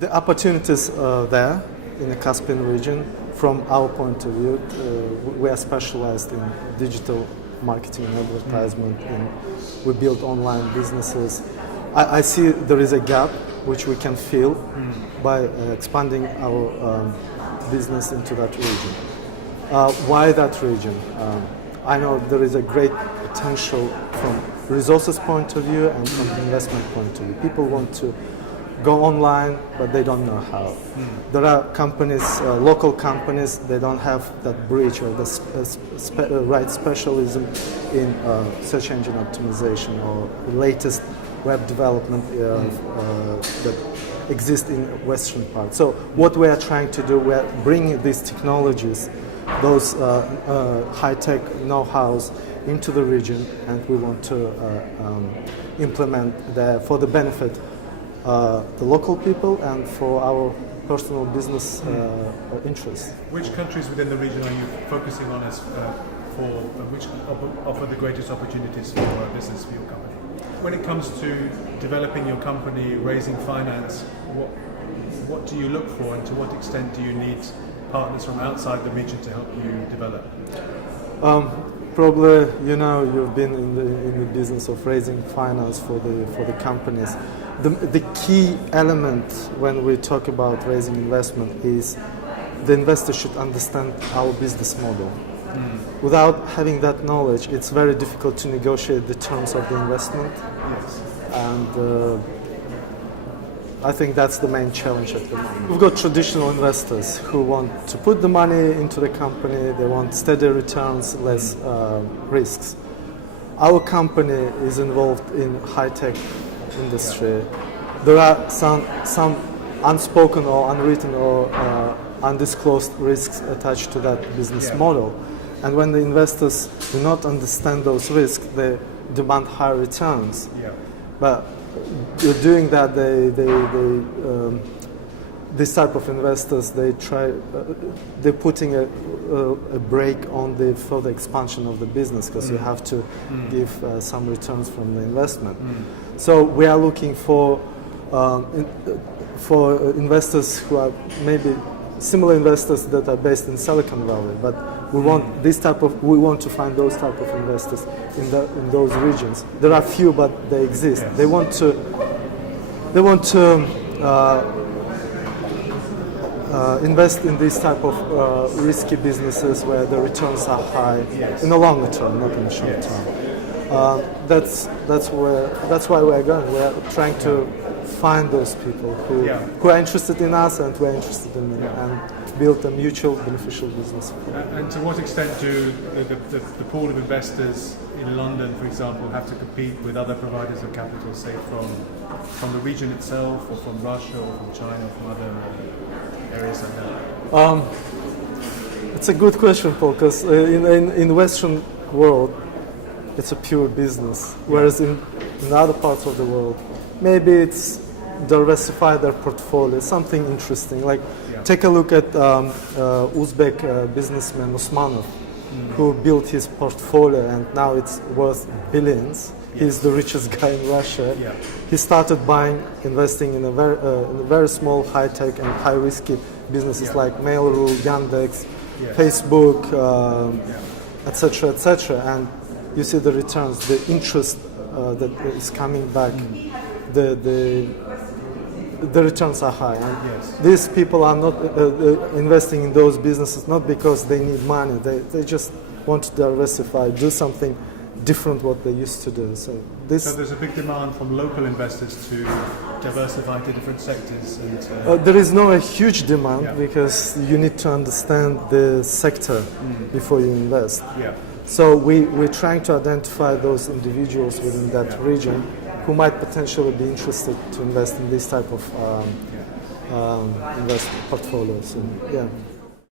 The opportunities are there in the Caspian region. From our point of view, we are specialized in digital marketing and advertisement, and we build online businesses. I see there is a gap which we can fill by expanding our business into that region. Why that region? I know there is a great potential from resources point of view and from investment point of view. People want to go online, but they don't know how. There are companies, local companies, they don't have that bridge or the right specialism in search engine optimization or latest web development that exists in Western part. So what we are trying to do, we are bringing these technologies, those high-tech know-hows into the region, and we want to implement for the benefit the local people and for our personal business interests. Which countries within the region are you focusing on as which offer the greatest opportunities for business for your company? When it comes to developing your company, raising finance, what do you look for, and to what extent do you need partners from outside the region to help you develop? Probably, you've been in the business of raising finance for the companies. The key element when we talk about raising investment is the investor should understand our business model. Without having that knowledge, it's very difficult to negotiate the terms of the investment. Yes. And I think that's the main challenge at the moment. We've got traditional investors who want to put the money into the company, they want steady returns, less risks. Our company is involved in high-tech industry. There are some unspoken or unwritten or undisclosed risks attached to that business model. And when the investors do not understand those risks, they demand higher returns. But doing that, this type of investors, they're putting a brake on the further expansion of the business, because you have to give some returns from the investment. So we are looking for investors who are maybe similar investors that are based in Silicon Valley, but we want to find those type of investors in those regions. There are few, but they exist. Yes. They want to invest in these type of risky businesses where the returns are high in the longer term, not in the short term. That's why we're going. We're trying to find those people who are interested in us and who are interested in them, and build a mutual beneficial business. And to what extent do the pool of investors in London, for example, have to compete with other providers of capital, say from the region itself, or from Russia, or from China, or from other areas like that? It's a good question, Paul, because in the Western world, it's a pure business, whereas in other parts of the world, maybe it's diversify their portfolio, something interesting. Like take a look at Uzbek businessman Usmanov, who built his portfolio and now it's worth billions. He's the richest guy in Russia. He started investing in a very small, high-tech and high-risky businesses like Mail.ru, Yandex, Facebook, etc., etc. And you see the returns, the interest that is coming back. The returns are high. And these people are not investing in those businesses not because they need money. They just want to diversify, do something different what they used to do. So there's a big demand from local investors to diversify to different sectors. And there is no a huge demand because you need to understand the sector before you invest. So we're trying to identify those individuals within that region who might potentially be interested to invest in this type of investment portfolios. And,